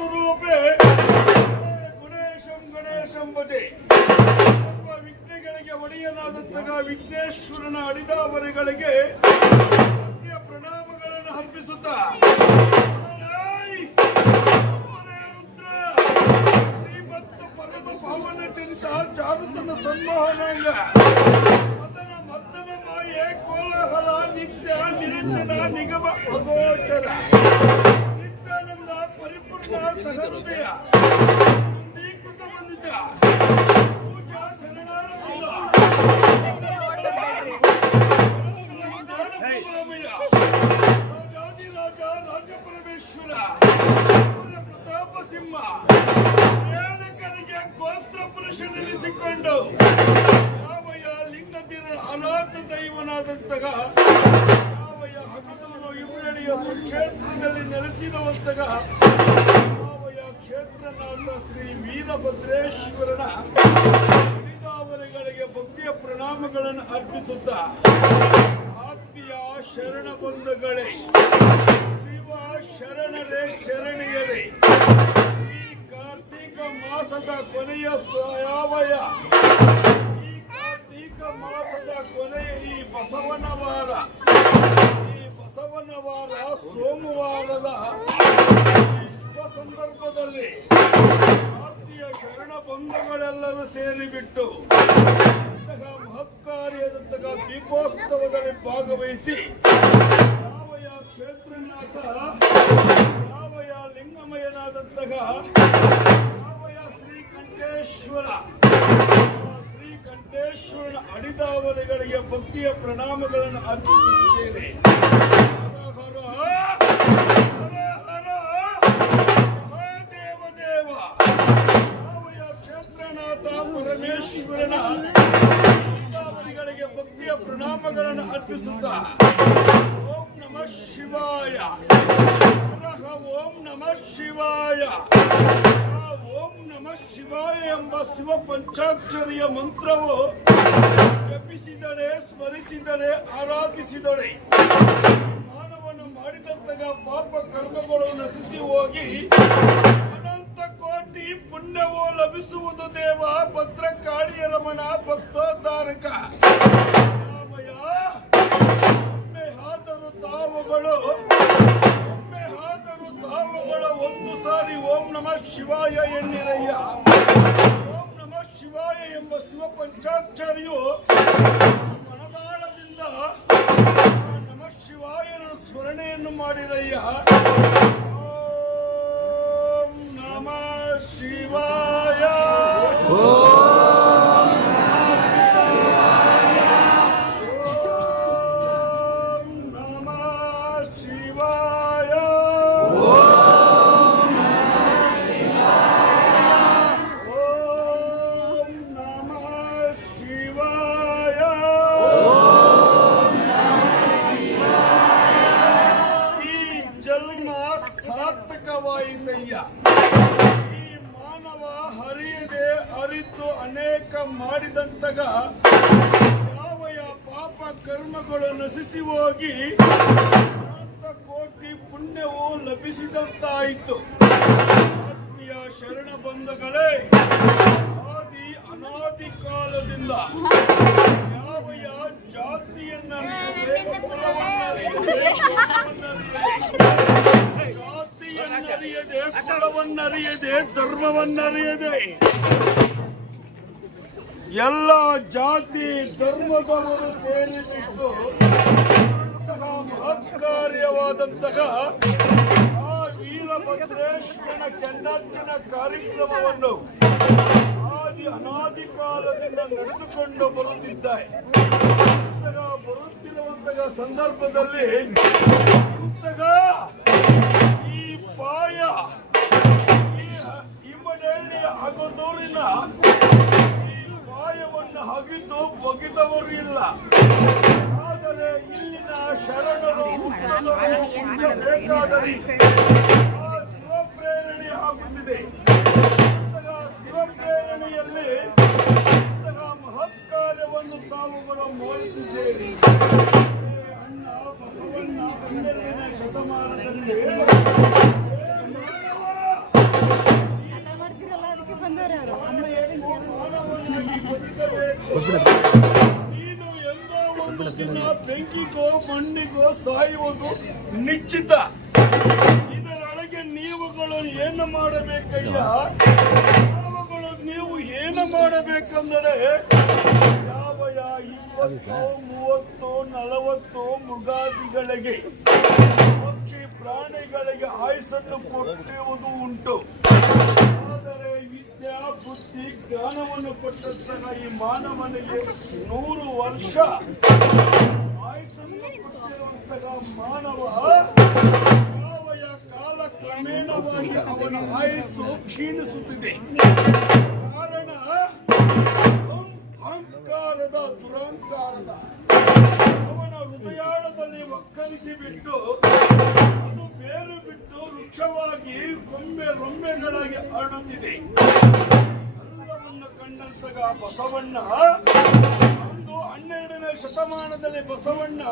ಸ್ವರೂಪೇ ಗುಣೇಶಂ ಗಣೇಶಂ ಭಜೆ. ವಿಘ್ನಗಳಿಗೆ ಒಡೆಯನಾದಂತಹ ವಿಘ್ನೇಶ್ವರನ ಅಡಿದಾವರೆಗಳಿಗೆ ಪ್ರಣಾಮಗಳನ್ನು ಅರ್ಪಿಸುತ್ತಾ ಶ್ರೀಮಂತ ಪರಮ ಭಾವನ ಚರಿತ ಚಾರುತನ ಸಂವಹನಾಂಗ ಮದನ ಮರ್ದನ ಮಾಯೆ ಕೋಲಾಹಲ ನಿತ್ಯ ನಿರಂಜನ ನಿಗಮ ಅಗೋಚರ ನಿತ್ಯಾನಂದ ಪರಿಪೂರ್ಣ ಸಹೃದಯ ಮುಂದೀಕೃತ ಬಂದಿದ್ದ ಪೂಜಾ ಶರಣಾರವಿಲ್ಲ ರಾಜಾದಿರಾಜ ರಾಜಪರಮೇಶ್ವರ ಪ್ರತಾಪ ಸಿಂಹ ಏಳಕರಿಗೆ ಗೋತ್ರ ಪುರುಷನೆನಿಸಿಕೊಂಡು ಯಾವಯ ಲಿಂಗದಿರ ಅನಾಥ ದೈವನಾದಂತಹ ಯಾವಯ ಹಗದೂರು ಇವಳಿಯ ಸುಕ್ಷೇತ್ರದಲ್ಲಿ ನೆಲೆಸಿರುವಂತಹ ಯಾವಯ ಕ್ಷೇತ್ರನಾಥ ಶ್ರೀ ವೀರಭದ್ರೇಶ್ವರನ ಅವರುಗಳಿಗೆ ಭಕ್ತಿಯ ಪ್ರಣಾಮಗಳನ್ನು ಅರ್ಪಿಸುತ್ತಾ ಆತ್ಮೀಯ ಶರಣ ಬಂಧುಗಳೇ, ಶಿವ ಶರಣರೇ ಶರಣಿಯರೇ, ಈ ಕಾರ್ತೀಕ ಮಾಸದ ಕೊನೆಯ ಸಾಯವಯ, ಈ ಕಾರ್ತೀಕ ಮಾಸದ ಕೊನೆಯ ಈ ಬಸವನ ವಾರ, ಈ ಬಸವನ ವಾರ ಸೋಮವಾರದ ಶುಭ ಸಂದರ್ಭದಲ್ಲಿ ಭಾರತೀಯ ಶರಣ ಬಂಧುಗಳೆಲ್ಲರೂ ಸೇರಿಬಿಟ್ಟು ಇಂತಹ ಮಹತ್ ಕಾರ್ಯದಂತಹ ದೀಪೋತ್ಸವದಲ್ಲಿ ಭಾಗವಹಿಸಿ ಯಾವಯ ಕ್ಷೇತ್ರನಾಥ ಯಾವಯ ಲಿಂಗಮಯನಾದಂತಹ ಯಾವಯ ಶ್ರೀಕಂಠೇಶ್ವರನ ಅಡಿದಾವರೆಗಳಿಗೆ ಭಕ್ತಿಯ ಪ್ರಣಾಮಗಳನ್ನು ಅರ್ಪಿಸುತ್ತಿದ್ದೇನೆ. ಪರಮೇಶ್ವರನ ಅವರಿಗೆ ಭಕ್ತಿಯ ಪ್ರಣಾಮಗಳನ್ನು ಅರ್ಪಿಸುತ್ತಾ ಓಂ ನಮಃ ಶಿವಾಯ, ಓಂ ನಮಃ ಶಿವಾಯ, ಓಂ ನಮಃ ಶಿವಾಯ ಎಂಬ ಶಿವ ಪಂಚಾಕ್ಷರಿಯ ಮಂತ್ರವು ಜಪಿಸಿದರೆ, ಸ್ಮರಿಸಿದರೆ, ಆರಾಧಿಸಿದರೆ ಮಾನವನು ಮಾಡಿದಂತಹ ಪಾಪ ಕರ್ಮಗಳು ನಶಿಸಿ ಹೋಗಿ ಕೋಟಿ ಪುಣ್ಯವೋ ಲಭಿಸುವುದು. ದೇವ ಭದ್ರಕಾಳಿಯ ರಮಣ ಭಕ್ತೋದ್ಧಾರಕ ಒಮ್ಮೆ ಹಾದರು ತಾವುಗಳು ಒಂದು ಸಾರಿ ಓಂ ನಮಃ ಶಿವಾಯ ಎನ್ನಿರಯ್ಯ. ಓಂ ನಮಃ ಶಿವಾಯ ಎಂಬ ಶಿವ ಪಂಚಾಕ್ಷರಿಯು ಮನದಾಳದಿಂದ ನಮಃ ಶಿವಾಯನ ಸ್ಮರಣೆಯನ್ನು ಮಾಡಿರಯ್ಯ. ಶಿವಾಯ ಓಂ ನಮಃ ಶಿವಾಯ ಓಂ ನಮಃ ಶಿವಾಯ. ಈ ಜನ್ಮ ಸಾರ್ಥಕವಾಯಿತಯ್ಯ. ಹರಿಯದೆ ಅರಿತು ಅನೇಕ ಮಾಡಿದಂತಹ ಯಾವಯ ಪಾಪ ಕರ್ಮಗಳು ನಶಿಸಿ ಹೋಗಿ ಅನಂತ ಕೋಟಿ ಪುಣ್ಯವು ಲಭಿಸಿದಂತಾಯಿತು. ಆತ್ಮೀಯ ಶರಣ ಬಂಧುಗಳೇ, ಆದಿ ಅನಾದಿ ಕಾಲದಿಂದ ಯಾವಯ ಜಾತಿಯನ್ನರಿಯದೆ ಕುಲವನ್ನರಿಯದೆ ಧರ್ಮವನ್ನರಿಯದೆ ಎಲ್ಲ ಜಾತಿ ಧರ್ಮದವರು ಸೇರಿಬಿಟ್ಟು ಮಹತ್ ಕಾರ್ಯವಾದಂತಹ ಆ ವೀರಭದ್ರೇಶ್ವರನ ಚಂಡಾರ್ಚನ ಕಾರ್ಯಕ್ರಮವನ್ನು ಆದಿ ಅನಾದಿ ಕಾಲದಿಂದ ನಡೆದುಕೊಂಡು ಬರುತ್ತಿದ್ದಾರೆ. ಬರುತ್ತಿರುವಂತಹ ಸಂದರ್ಭದಲ್ಲಿ ಈ ಪಾಯ ಇಮ್ಮಡಳ್ಳಿಯ ಹಗದೂರಿನ ಈ ಪಾಯವನ್ನು ಹಗಿದು ಬಗೆದವರು ಇಲ್ಲ. ಆದರೆ ಇಲ್ಲಿನ ಶರಣರು ಬೇಕಾದರೆ ಶಿವಪ್ರೇರಣೆ ಆಗುತ್ತಿದೆ. ಶಿವಪ್ರೇರಣೆಯಲ್ಲಿ ಮಹತ್ ಕಾರ್ಯವನ್ನು ತಾವುಗಳು ಮಾಡುತ್ತಿದ್ದೇವೆ. ಅಣ್ಣ ಬಸವಣ್ಣ 12ನೇ ಶತಮಾನದಲ್ಲಿ ನೀನು ಎಂದೋ ಒಂದು ದಿನ ಬೆಂಕಿಗೋ ಮಣ್ಣಿಗೋ ಸಾಯುವುದು ನಿಶ್ಚಿತ. ಇದರೊಳಗೆ ನೀವುಗಳು ಏನು ಮಾಡಬೇಕಯ್ಯ? ನಾವುಗಳು ನೀವು ಏನು ಮಾಡಬೇಕೆಂದರೆ ಯಾವ 20, 30, 40 ಮೃಗಾದಿಗಳಿಗೆ ಪಕ್ಷಿ ಪ್ರಾಣಿಗಳಿಗೆ ಆಯುಷನ್ನು ಕೊಟ್ಟಿರುವುದು ಉಂಟು. ಆದರೆ ವಿದ್ಯಾ ಬುದ್ಧಿ ಜ್ಞಾನವನ್ನು ಕೊಟ್ಟಂತಹ ಈ ಮಾನವನಿಗೆ 100 ವರ್ಷ ಆಯುಷನ್ನು ಕೊಟ್ಟಿರುವಂತಹ ಮಾನವ ಕಾಲ ಕ್ರಮೇಣವಾಗಿ ಅವನ ಆಯುಸ್ಸು ಕ್ಷೀಣಿಸುತ್ತಿದೆ. ಕಾರಣ ಅಹಂಕಾರದ ದುರಹಂಕಾರದ ಅವನ ಹೃದಯಾಳದಲ್ಲಿ ಒಕ್ಕರಿಸಿ ಬಿಟ್ಟು ಅದು ಬೇರು ಬಿಟ್ಟು ವೃಕ್ಷವಾಗಿ ರೊಂಬೆಗಳಾಗಿ ಹರಡುತ್ತಿದೆ. ಎಲ್ಲವನ್ನು ಕಂಡಂತಹ ಬಸವಣ್ಣ ಒಂದು 12ನೇ ಶತಮಾನದಲ್ಲಿ ಬಸವಣ್ಣ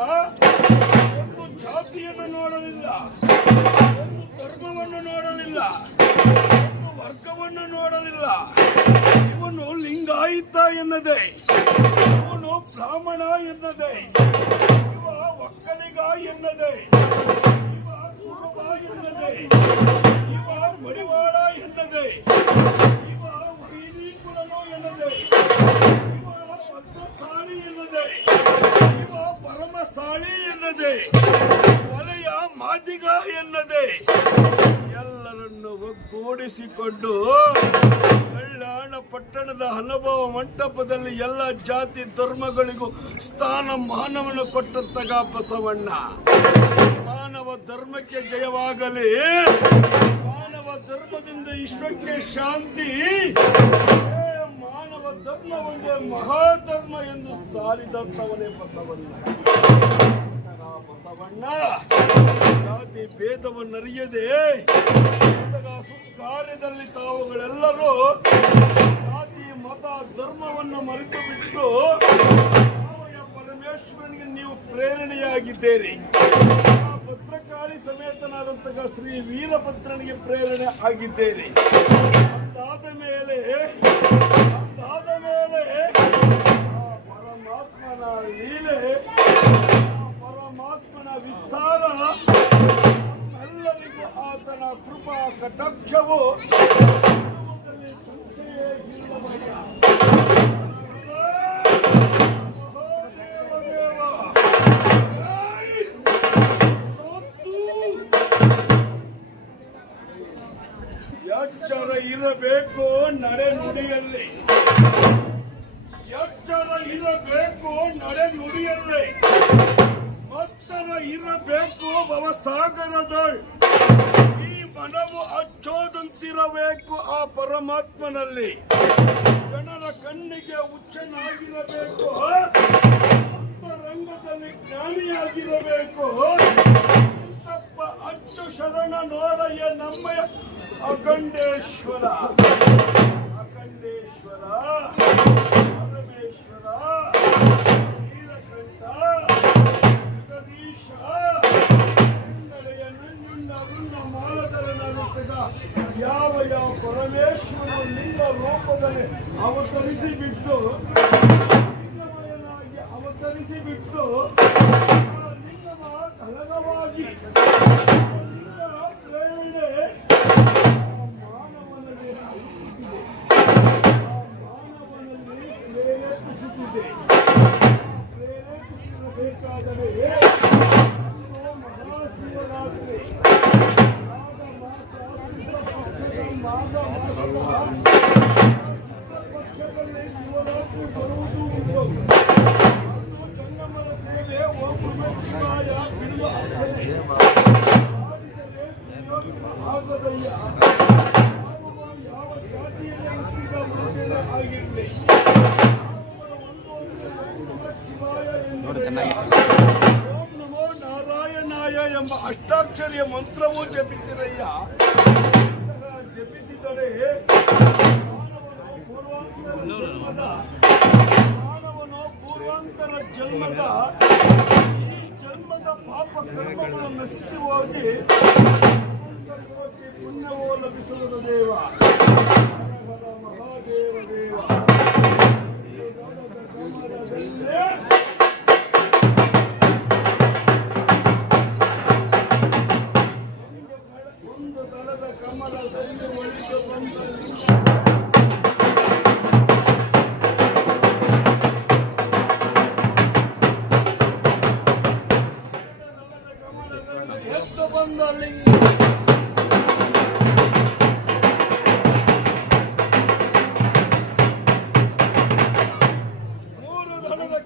ಒಂದು ಜಾತಿಯನ್ನು ನೋಡಲಿಲ್ಲ, ಒಂದು ಧರ್ಮವನ್ನು ನೋಡಲಿಲ್ಲ, ಒಂದು ವರ್ಗವನ್ನು ನೋಡಲಿಲ್ಲ. ಇವನು ಲಿಂಗಾಯತ ಎನ್ನದೆ, ಇವನು ಬ್ರಾಹ್ಮಣ ಎನ್ನದೆ, ಇವ ಒಕ್ಕಲಿಗ ಎನ್ನದೆ, ಇವ ಕುರುಬ ಎನ್ನದೆ, ಇವ ಮಡಿವಾಳ ಎನ್ನದೆ, ಇವ ವೈದಿಕುಲನು ಎನ್ನದೆ, ಇವ ಪದ್ಮಸಾಲಿ ಎನ್ನದೆ, ಇವ ಪರಮಸಾಲಿ ಎನ್ನದೆ, ವಲಯ ಮಾದಿಗ ಎನ್ನದೆ ಎಲ್ಲರನ್ನು ಒಗ್ಗೂಡಿಸಿಕೊಂಡು ಕಲ್ಯಾಣ ಪಟ್ಟಣದ ಅನುಭವ ಮಂಟಪದಲ್ಲಿ ಎಲ್ಲ ಜಾತಿ ಧರ್ಮಗಳಿಗೂ ಸ್ಥಾನಮಾನವನ್ನು ಕೊಟ್ಟಂತಹ ಬಸವಣ್ಣ. ಮಾನವ ಧರ್ಮಕ್ಕೆ ಜಯವಾಗಲಿ, ಮಾನವ ಧರ್ಮದಿಂದ ವಿಶ್ವಕ್ಕೆ ಶಾಂತಿ, ಮಾನವ ಧರ್ಮ ಒಂದೇ ಮಹಾಧರ್ಮ ಎಂದು ಸಾರಿದಂತವನೇ ಬಸವಣ್ಣ. ಬಸವಣ್ಣ ಜಾತಿ ಭೇದವನ್ನರಿಯದೆ ಸುಸ್ಕಾರ್ಯದಲ್ಲಿ ತಾವುಗಳೆಲ್ಲರೂ ಜಾತಿ ಮತ ಧರ್ಮವನ್ನು ಮರೆತು ಬಿಟ್ಟು ಪರಮೇಶ್ವರನಿಗೆ ನೀವು ಪ್ರೇರಣೆಯಾಗಿದ್ದೀರಿ. ಭದ್ರಕಾಳಿ ಸಮೇತನಾದಂತಹ ಶ್ರೀ ವೀರಭದ್ರನಿಗೆ ಪ್ರೇರಣೆ ಆಗಿದ್ದೀರಿ. ಅದಾದ ಮೇಲೆ ಪರಮಾತ್ಮನ ಲೀಲೆ, ಪರಮಾತ್ಮನ ವಿಸ್ತಾರ, ಎಲ್ಲರಿಗೂ ಆತನ ಕೃಪಾ ಕಟಾಕ್ಷವು ಎಚ್ಚರ ಇರಬೇಕು ನಡೆ ನುಡಿಯಲ್ಲಿ, ಎಚ್ಚರ ಇರಬೇಕು ನಡೆ ನುಡಿಯಲ್ಲಿ, ಮಸ್ತರ ಇರಬೇಕು ಭವಸಾಗರದ ಈ ಮನವು ಅಚ್ಚೋದಂತಿರಬೇಕು ಆ ಪರಮಾತ್ಮನಲ್ಲಿ. ಜನರ ಕಣ್ಣಿಗೆ ಹುಚ್ಚನಾಗಿರಬೇಕು, ರಂಗದಲ್ಲಿ ಜ್ಞಾನಿಯಾಗಿರಬೇಕು. ತಪ್ಪ ಅಚ್ಚು ಶರಣ ನೋಡಯ್ಯ ನಮ್ಮಯ ಅಖಂಡೇಶ್ವರ, ಅಖಂಡೇಶ್ವರ, ಪರಮೇಶ್ವರ, ನೀಲಕಂಠ, ಜಗದೀಶ, ಯಾವ ಪರಮೇಶ್ವರ ಲಿಂಗ ರೂಪದಲ್ಲಿ ಅವತರಿಸಿ ಬಿಟ್ಟು ಲಿಂಗವ ಕಲಗವಾಗಿ ಪ್ರೇರಣೆ ಮಾನವನಲ್ಲಿ ಪ್ರೇರೇಪಿಸುತ್ತಿದೆ. ಪ್ರೇರೇಪಿಸಬೇಕಾದರೆ ಮಹಾಶಿವರಾತ್ರಿ ಪಕ್ಷದಲ್ಲಿ ಶಿವರಾತ್ರಿ ಬರುವುದು ಉಂಟು. ಜಂಗಮರ ಸೇವೆ ಓಂ ನಮಃ ಶಿವಾಯ ಬಿಡುವ ಅರ್ಚನೆ ಆಗದಯ್ಯ. ಯಾವ ಜಾತಿಯಲ್ಲಿ ಹುಟ್ಟಿದ ಮನುಷ್ಯನೇ ಆಗಿರಲಿ, ಶಿವಾಯ ಓಂ ನಮೋ ನಾರಾಯಣಾಯ ಎಂಬ ಅಷ್ಟಾಕ್ಷರಿಯ ಮಂತ್ರವೂ ಜಪಿಸಿರಯ್ಯ. ಜಪಿಸಿದರೆ ಮಾನವನು ಪೂರ್ವಾಂತರ ಜನ್ಮದ ಈ ಜನ್ಮದ ಪಾಪ ಕರ್ಮಗಳನ್ನು ನಶಿಸಿ ಹೋಗಿ ಪುಣ್ಯವೋ ಲಭಿಸುವುದು ದೇವ. ಮಹಾದೇವ ದೇವ ಒಂದು ದಳದ ಕಮಲದಲ್ಲಿ ಒಳಿತು ಬಂದ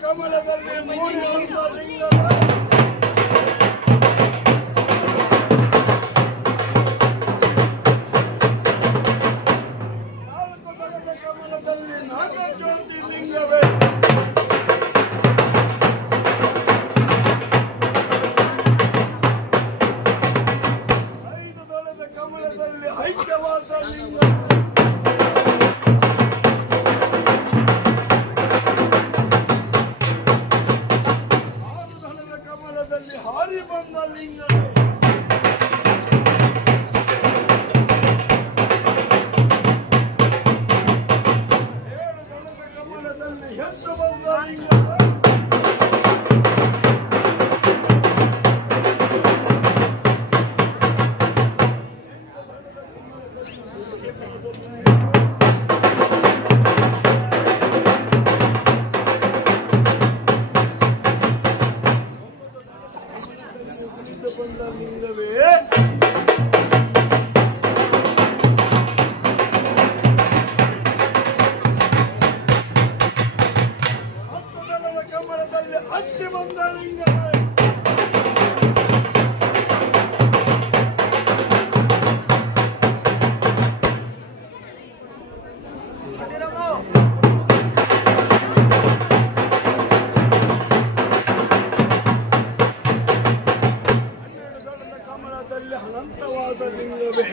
ಕಮಲದಲ್ಲಿ ಮೂರು ಲಿಂಗವೇ ನಾಲ್ಕು ದಳದ ಕಮಲದಲ್ಲಿ ನಾಗಜ್ಯೋತಿ ಲಿಂಗವೇ ಐದು ದಳದ ಕಮಲದಲ್ಲಿ ಐಕ್ಯವಾದ ಲಿಂಗವೇ ಹಾರಿ ಬಂದ ಲಿಂಗವೇ ಏಳು ದಳದ ಕಮಲದಲ್ಲಿ ಎದ್ದು ಬಂದ ಲಿಂಗವೇ ಬಂದ ಲಿಂಗವೇ ಹತ್ತು ದಳದ ಕಮಲದಲ್ಲಿ ಹತ್ತಿ ಬಂದ ಲಿಂಗವೇ ಅನಂತವಾದ ಲಿಂಗವೇ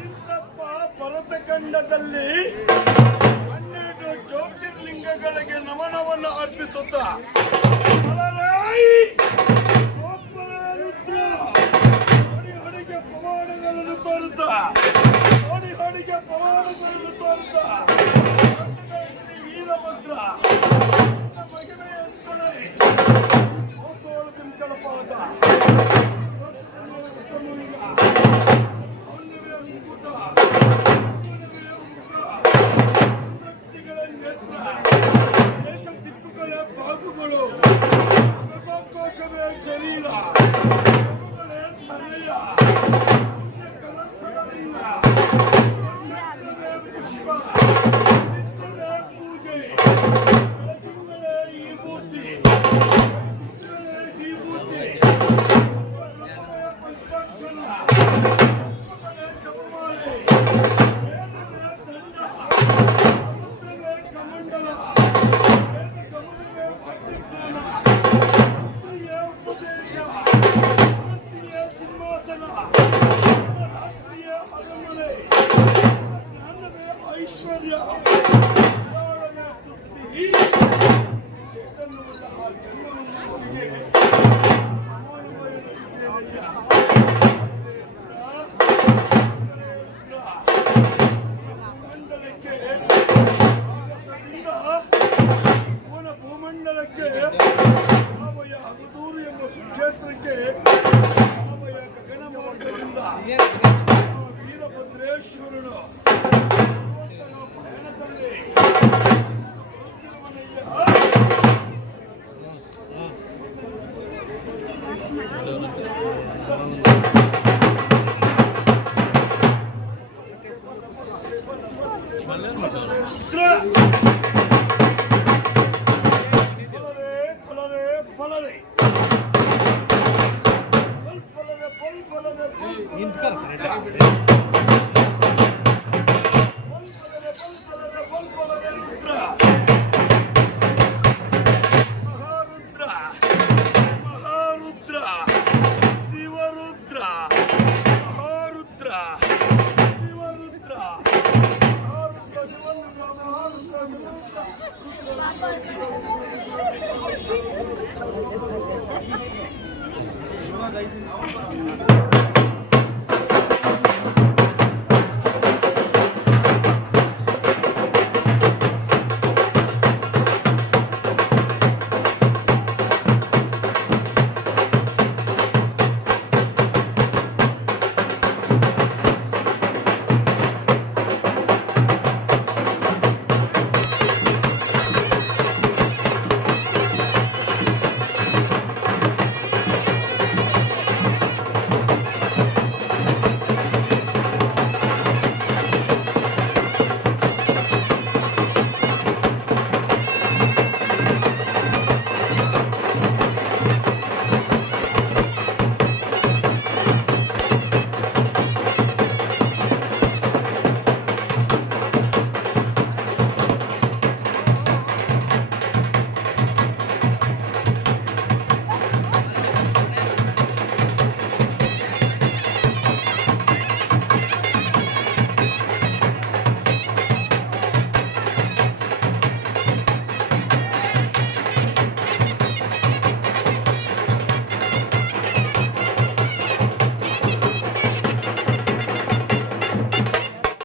ಇಂತಪ್ಪ ಭರತಖಂಡದಲ್ಲಿ 12 ಜ್ಯೋತಿರ್ಲಿಂಗಗಳಿಗೆ ನಮನವನ್ನು ಅರ್ಪಿಸುತ್ತಾ ಹಡಿಗೆ ಪವಾಡಗಳನ್ನು ತೋರುತ್ತಾ ವೀರಭದ್ರ ಮಹಿಮೆಯ ತಿಂಕಳಪಾದ ದೇಶ ತಿಪ್ಪುಗಳ ಬಾಗುಗಳು ಕೋಶವೇ ಶರೀರ ತನಯ ಕಲಸ್ಥಳದಿಂದ ವಿಶ್ವ ಪೂಜೆ ಈ ಮೂರ್ತಿ ಪಂಚಾಕ್ಷರ ಜಪಮಾಲೆ ಕಮಂಡಲ ಉಪದೇಶ ಸಿಂಹಾಸನ ರಾಷ್ಟ್ರೀಯ ಅರಮನೆ ಐಶ್ವರ್ಯ ಚೇತನವುಳ್ಳ ಆ ಜನ್ಮಕ್ಕೆ ಭೂಮಂಡಲಕ್ಕೆ ಭೂಮಂಡಲಕ್ಕೆ ಆವಯ ಅಗದೂರು ಎಂಬ ಸುಕ್ಷೇತ್ರಕ್ಕೆ ಆವಯ ಗಗನ ಮಾರ್ಗದಿಂದ ವೀರಭದ್ರೇಶ್ವರನು ಪಯಣದಲ್ಲಿ ಫಲರೆ